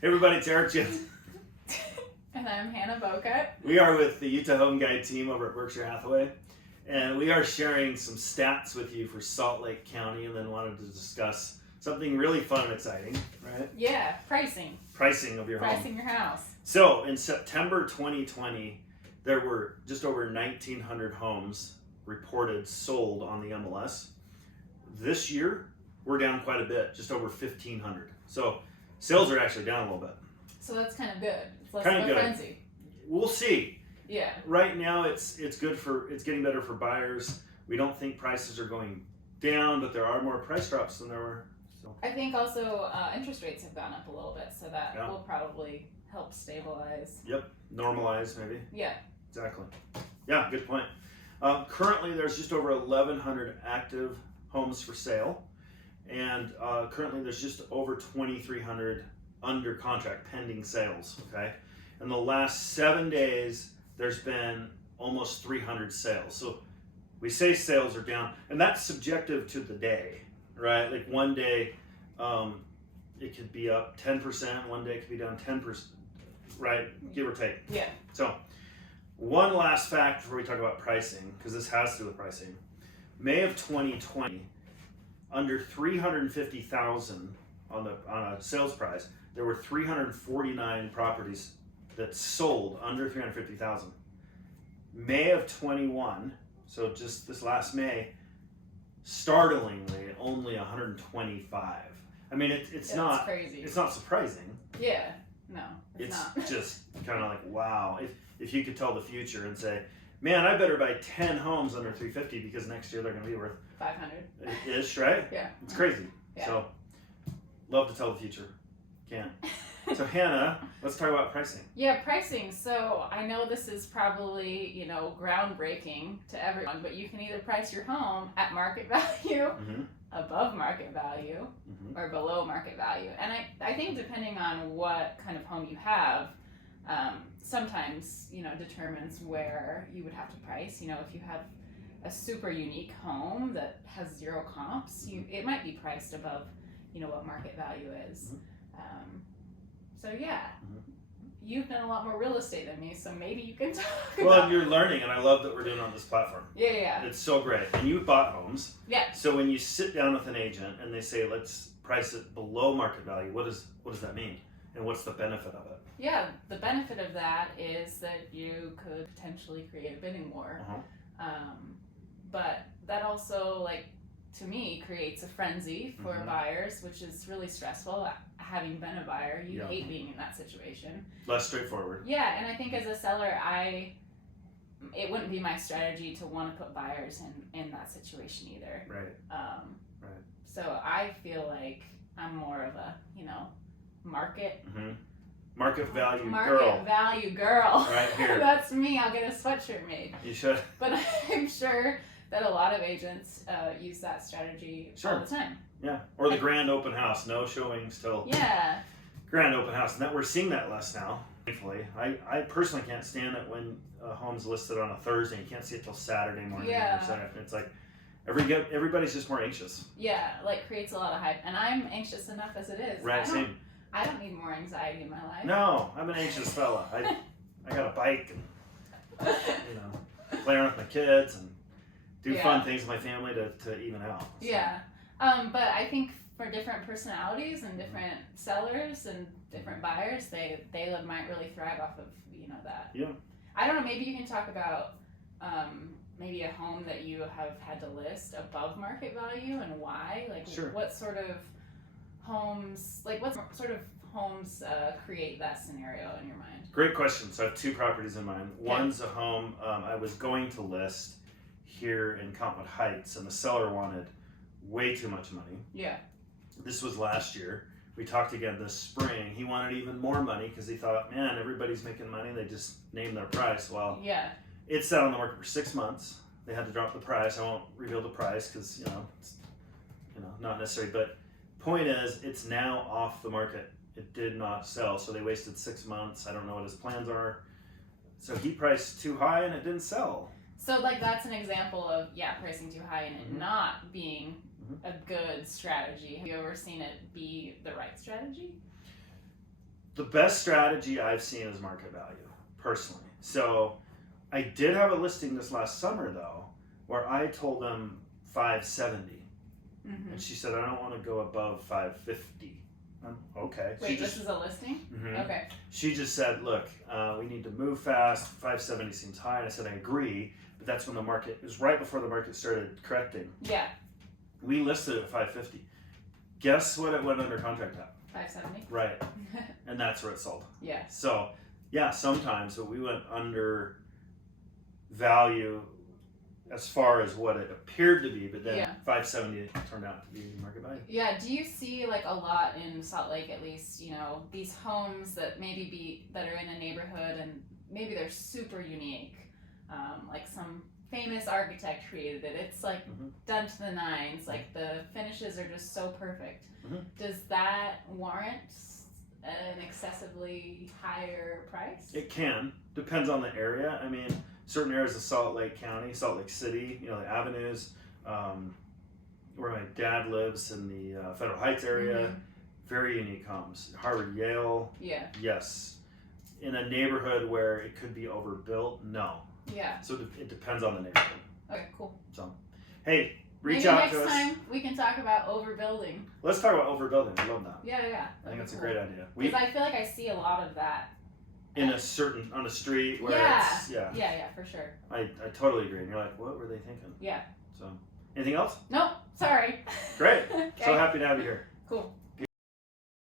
Hey everybody, it's Eric Jensen. And I'm Hannah Bocut. We are with the Utah Home Guide team over at Berkshire Hathaway, and we are sharing some stats with you for Salt Lake County, and then wanted to discuss something really fun and exciting, right? Yeah, pricing. Pricing of your home. Pricing your house. So in September 2020, there were just over 1,900 homes reported sold on the MLS. This year, we're down quite a bit, just over 1,500. So sales are actually down a little bit. So that's kind of good. It's less Kinda of a good. frenzy. We'll see. Yeah. Right now, it's getting better for buyers. We don't think prices are going down, but there are more price drops than there were. So I think also interest rates have gone up a little bit, so that Yeah. will probably help stabilize. normalize maybe. Yeah. Exactly. Yeah, good point. Currently, there's just over 1,100 active homes for sale, and currently there's just over 2,300 under contract pending sales. Okay, in the last 7 days, there's been almost 300 sales. So we say sales are down, and that's subjective to the day, right? Like one day, it could be up 10%. One day it could be down 10%, right? Give or take. Yeah. So, one last fact before we talk about pricing, because this has to do with pricing. May of 2020, under 350,000 on a sales price, there were 349 properties that sold under 350,000. May of 21, so just this last May, startlingly only 125. I mean, it's That's not crazy. it's not surprising. Yeah. No, it's It's not. just kind of like, wow. If you could tell the future and say, man, I better buy 10 homes under 350 because next year they're going to be worth 500. ish, right? Yeah. It's crazy. Yeah. So, love to tell the future. Can't. So, Hannah, let's talk about pricing. Yeah, pricing. So I know this is probably, groundbreaking to everyone, but you can either price your home at market value, Mm-hmm. above market value, Mm-hmm. or below market value. And I think depending on what kind of home you have, sometimes, determines where you would have to price. If you have a super unique home that has zero comps, it might be priced above, what market value is. So yeah, you've done a lot more real estate than me, so maybe you can talk Well, about. you're learning, and I love that we're doing it on this platform. Yeah. It's so great. And you bought homes. Yeah. So when you sit down with an agent and they say, let's price it below market value, what does that mean? And what's the benefit of it? Yeah, the benefit of that is that you could potentially create a bidding war. But that also, to me, creates a frenzy for buyers, which is really stressful. Having been a buyer, you hate being in that situation. Less straightforward. Yeah, and I think as a seller, it wouldn't be my strategy to want to put buyers in that situation either. Right. So I feel like I'm more of a, market Market value girl. Right here. That's me. I'll get a sweatshirt made. You should. But I'm sure that a lot of agents use that strategy all the time. Yeah. Or the grand open house. No showings till Yeah. grand open house. And that we're seeing that less now, thankfully. I personally can't stand it when a home's listed on a Thursday. You can't see it till Saturday morning. Yeah. Or Saturday. It's like everybody's just more anxious. Yeah, creates a lot of hype. And I'm anxious enough as it is. Right, same. I don't need more anxiety in my life. No, I'm an anxious fella. I got a bike and play around with my kids and do fun things with my family to even out. So. Yeah. But I think for different personalities and different sellers and different buyers, they might really thrive off of that. Yeah. I don't know. Maybe you can talk about maybe a home that you have had to list above market value and why. Sure. What sort of homes create that scenario in your mind? Great question. So I have two properties in mind. One's a home I was going to list here in Cottonwood Heights, and the seller wanted way too much money. Yeah. This was last year. We talked again this spring. He wanted even more money because he thought, man, everybody's making money. They just named their price. Well, yeah. It sat on the market for 6 months. They had to drop the price. I won't reveal the price because it's not necessary. But point is, it's now off the market. It did not sell, so they wasted 6 months. I don't know what his plans are. So he priced too high and it didn't sell. So that's an example of pricing too high and it not being a good strategy. Have you ever seen it be the right strategy? The best strategy I've seen is market value, personally. So I did have a listing this last summer though, where I told them 570, Mm-hmm. and she said I don't want to go above 550. Okay. Wait, this is a listing? Mhm. Okay. She just said, look, we need to move fast. 570 seems high. And I said, I agree. But that's when the market, it was right before the market started correcting. Yeah. We listed it at 550. Guess what it went under contract at? 570. Right. And that's where it sold. Yeah. So, yeah, sometimes, but we went under value as far as what it appeared to be, but then Yeah. 570 turned out to be market value. Yeah, do you see like a lot in Salt Lake at least, you know, these homes that that are in a neighborhood and maybe they're super unique, like some famous architect created it. It's like Mhm. done to the nines, like the finishes are just so perfect. Mhm. Does that warrant an excessively higher price? It can. Depends on the area. I mean, certain areas of Salt Lake County, Salt Lake City, you know, the avenues, where my dad lives in the Federal Heights area, Mhm. very unique homes. Harvard, Yale, Yeah, yes. In a neighborhood where it could be overbuilt, no. yeah. So it depends on the neighborhood. Okay, cool. So, hey, reach Maybe out next to us. time we can talk about overbuilding. Let's talk about overbuilding. I love that. Yeah. I think that's a great idea. We Because I feel like I see a lot of that. in a certain on a street where Yeah. it's yeah. Yeah, for sure. I totally agree. And you're like, what were they thinking? Yeah. So, anything else? No, sorry. Great. Okay. So happy to have you here. Cool.